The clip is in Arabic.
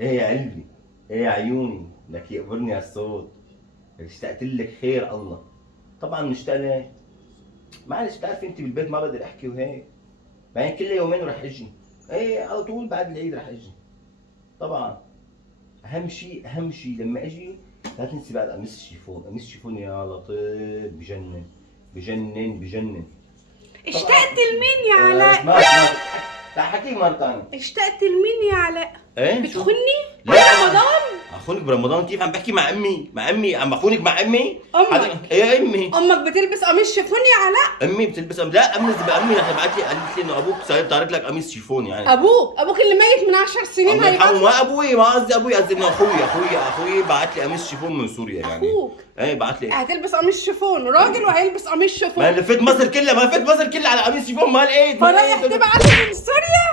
ايه يا قلبي، ايه يا عيوني، لك يقبرني على الصوت. اشتقت لك خير الله. طبعا مشتاق لك. معلش بتعرف انت بالبيت ما بقدر احكي وهيك. بعدين كل يومين وراح اجي. ايه على طول بعد العيد راح اجي. طبعا. اهم شيء لما اجي لا تنسي بعد قميص الشيفون. قميص الشيفون يا لطيف بجنن. بجنن. طبعا. اشتقت لمين يا علاء؟ اسمع. تعال حكيك مرة ثانية. اشتقت لمين يا علاء؟ ايه شو؟ بتخني؟ لا برمضان؟ اخونك برمضان كيف؟ عم بحكي مع امي عم اخونك مع امي. امك. ايه يا امي؟ امك بتلبس قميص شيفون يا علاء؟ امي بتلبس لا امي امي بعت لي قالت لي انه ابوك صاير تارك لك قميص شيفون يعني. ابوك اللي ميت من 10 سنين الله يرحمه. هيبقى ما ابوي، ما قصدي ابوي، قصدي انه اخوي بعت لي قميص شيفون من سوريا يعني. اخوك ايه بعت لي. هتلبس قميص شيفون، راجل وهيلبس قميص شيفون. ما لفيت مصر كلها على قميص شيفون ما لقيت. فرايح تبعت من سوريا؟